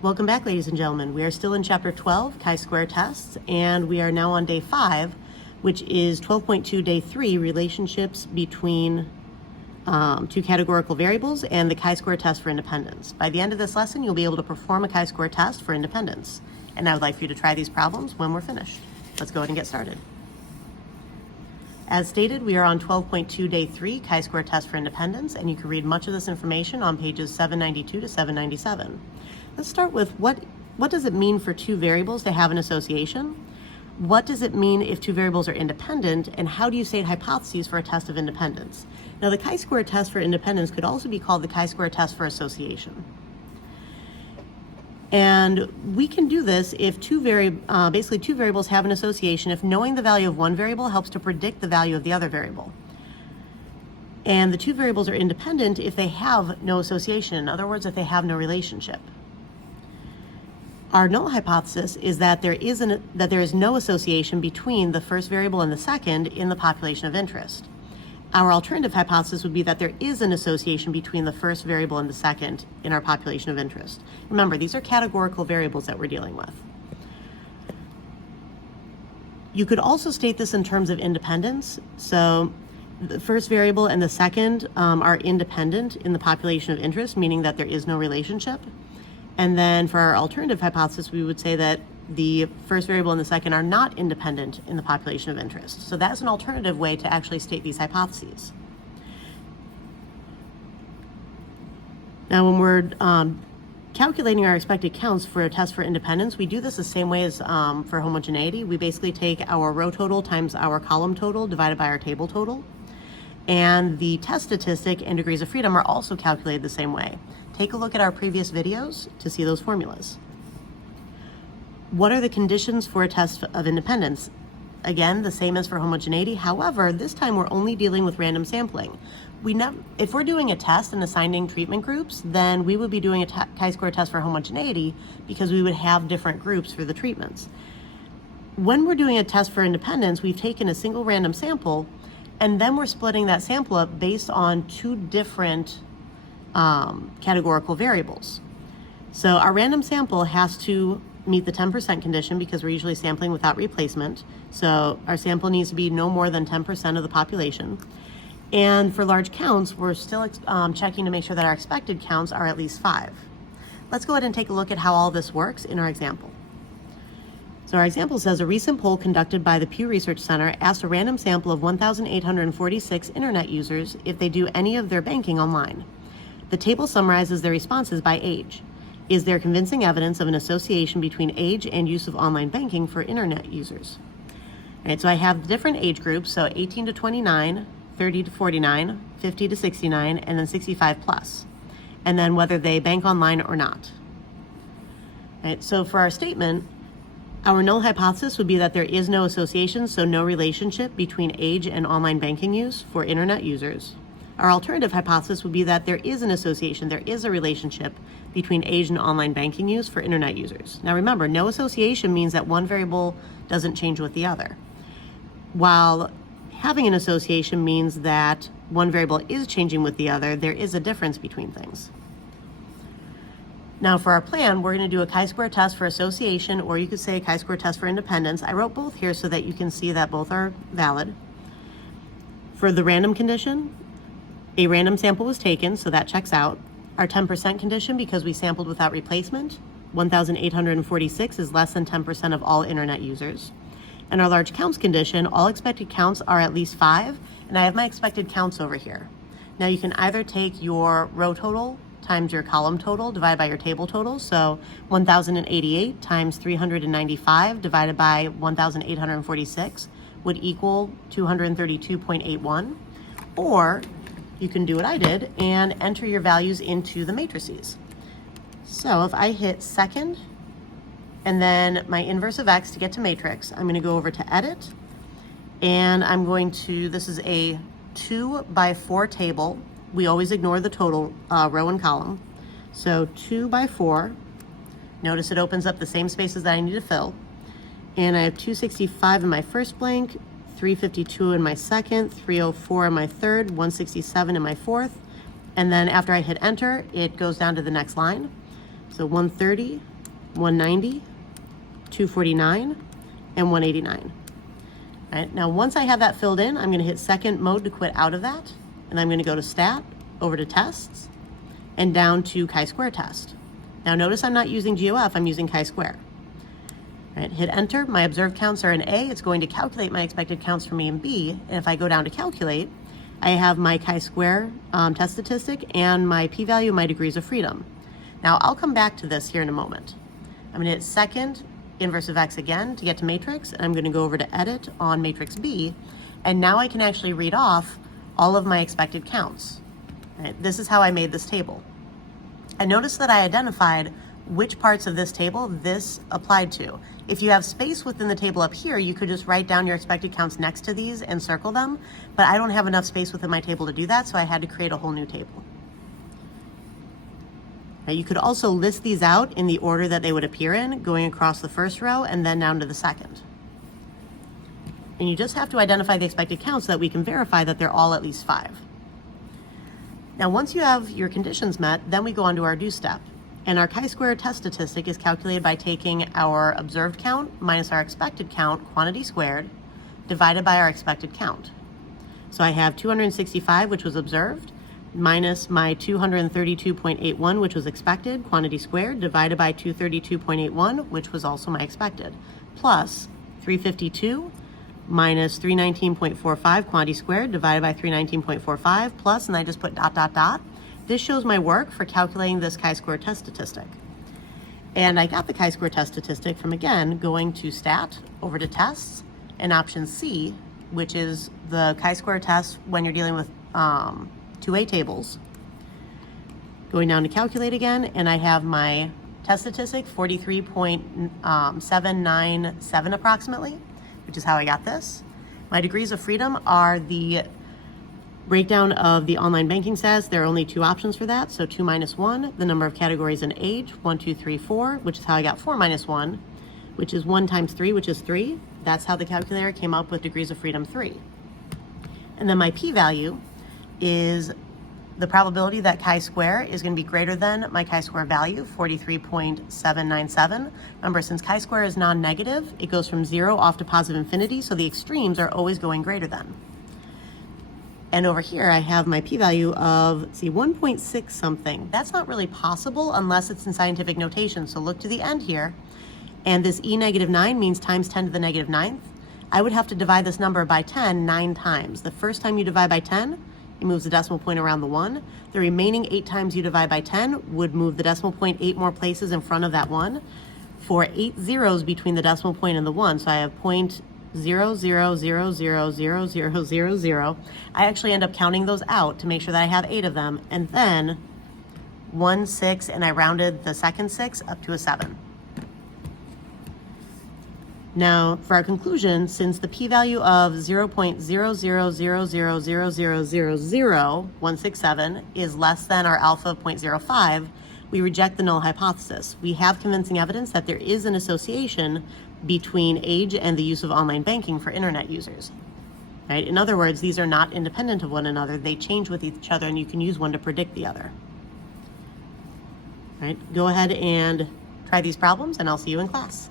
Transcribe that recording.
Welcome back, ladies and gentlemen. We are still in Chapter 12, chi-square tests, and we are now on Day 5, which is 12.2, Day 3, relationships between two categorical variables and the chi-square test for independence. By the end of this lesson, you'll be able to perform a chi-square test for independence. And I would like for you to try these problems when we're finished. Let's go ahead and get started. As stated, we are on 12.2, Day 3, chi-square test for independence, and you can read much of this information on pages 792 to 797. Let's start with what does it mean for two variables to have an association? What does it mean if two variables are independent, and how do you state hypotheses for a test of independence? Now, the chi-square test for independence could also be called the chi-square test for association. And we can do this if basically two variables have an association if knowing the value of one variable helps to predict the value of the other variable. And the two variables are independent if they have no association, in other words, if they have no relationship. Our null hypothesis is that there is no association between the first variable and the second in the population of interest. Our alternative hypothesis would be that there is an association between the first variable and the second in our population of interest. Remember, these are categorical variables that we're dealing with. You could also state this in terms of independence. So the first variable and the second are independent in the population of interest, meaning that there is no relationship. And then for our alternative hypothesis, we would say that the first variable and the second are not independent in the population of interest. So that's an alternative way to actually state these hypotheses. Now, when we're calculating our expected counts for a test for independence, we do this the same way as for homogeneity. We basically take our row total times our column total divided by our table total. And the test statistic and degrees of freedom are also calculated the same way. Take a look at our previous videos to see those formulas. What are the conditions for a test of independence? Again, the same as for homogeneity. However, this time we're only dealing with random sampling. If we're doing a test and assigning treatment groups, then we would be doing a chi-square test for homogeneity because we would have different groups for the treatments. When we're doing a test for independence, we've taken a single random sample and then we're splitting that sample up based on two different categorical variables. So our random sample has to meet the 10% condition because we're usually sampling without replacement. So our sample needs to be no more than 10% of the population. And for large counts, we're still checking to make sure that our expected counts are at least 5. Let's go ahead and take a look at how all this works in our example. So our example says a recent poll conducted by the Pew Research Center asked a random sample of 1,846 internet users if they do any of their banking online. The table summarizes their responses by age. Is there convincing evidence of an association between age and use of online banking for internet users? All right, so I have different age groups, so 18 to 29, 30 to 49, 50 to 69, and then 65 plus. And then whether they bank online or not. All right, so for our statement, our null hypothesis would be that there is no association, so no relationship between age and online banking use for internet users. Our alternative hypothesis would be that there is an association, there is a relationship between age and online banking use for internet users. Now remember, no association means that one variable doesn't change with the other, while having an association means that one variable is changing with the other. There is a difference between things. Now for our plan, we're going to do a chi-square test for association, or you could say a chi-square test for independence. I wrote both here so that you can see that both are valid. For the random condition, a random sample was taken, so that checks out. Our 10% condition, because we sampled without replacement, 1,846 is less than 10% of all internet users. And our large counts condition, all expected counts are at least 5, and I have my expected counts over here. Now you can either take your row total times your column total divided by your table total, so 1,088 times 395 divided by 1,846 would equal 232.81, or you can do what I did and enter your values into the matrices. So if I hit second and then my inverse of x to get to matrix, I'm going to go over to edit, and I'm going to, this is a 2 by 4 table. We always ignore the total row and column. So 2 by 4. Notice it opens up the same spaces that I need to fill. And I have 265 in my first blank, 352 in my second, 304 in my third, 167 in my fourth. And then after I hit enter, it goes down to the next line. So 130, 190, 249, and 189. All right, now once I have that filled in, I'm going to hit second mode to quit out of that, and I'm going to go to Stat, over to Tests, and down to chi-square test. Now notice I'm not using GOF, I'm using chi-square. All right, hit enter, my observed counts are in A, it's going to calculate my expected counts from A and B, and if I go down to calculate, I have my chi-square test statistic and my p-value, my degrees of freedom. Now I'll come back to this here in a moment. I'm gonna hit second inverse of X again to get to matrix, and I'm gonna go over to edit on matrix B, and now I can actually read off all of my expected counts. Right? This is how I made this table. And notice that I identified which parts of this table this applied to. If you have space within the table up here, you could just write down your expected counts next to these and circle them, but I don't have enough space within my table to do that, so I had to create a whole new table. Now, you could also list these out in the order that they would appear in, going across the first row and then down to the second. And you just have to identify the expected counts so that we can verify that they're all at least 5. Now, once you have your conditions met, then we go on to our do step. And our chi-square test statistic is calculated by taking our observed count minus our expected count, quantity squared, divided by our expected count. So I have 265, which was observed, minus my 232.81, which was expected, quantity squared, divided by 232.81, which was also my expected, plus 352 minus 319.45, quantity squared, divided by 319.45, plus, and I just put dot, dot, dot. This shows my work for calculating this chi-square test statistic. And I got the chi-square test statistic from, again, going to Stat, over to Tests, and option C, which is the chi-square test when you're dealing with 2A tables. Going down to calculate again, and I have my test statistic, 43.797 approximately, which is how I got this. My degrees of freedom are the breakdown of the online banking status. There are only 2 options for that, so 2 minus 1, the number of categories and age, 1, 2, 3, 4, which is how I got 4 minus 1, which is 1 times 3, which is 3. That's how the calculator came up with degrees of freedom 3. And then my p-value is the probability that chi-square is going to be greater than my chi-square value, 43.797. Remember, since chi-square is non-negative, it goes from 0 off to positive infinity, so the extremes are always going greater than. And over here, I have my p-value of, 1.6 something. That's not really possible unless it's in scientific notation. So look to the end here. And this e-9 means times 10 to the negative 9th. I would have to divide this number by 10 9 times. The first time you divide by 10, it moves the decimal point around the 1. The remaining 8 times you divide by 10 would move the decimal point 8 more places in front of that 1. For 8 zeros between the decimal point and the 1, so I have 0.00000000. I actually end up counting those out to make sure that I have 8 of them, and then 1, 6, and I rounded the second 6 up to a 7. Now, for our conclusion, since the p-value of 0.0000000167 is less than our alpha of 0.05, we reject the null hypothesis. We have convincing evidence that there is an association between age and the use of online banking for internet users. Right? In other words, these are not independent of one another. They change with each other, and you can use one to predict the other. Right? Go ahead and try these problems, and I'll see you in class.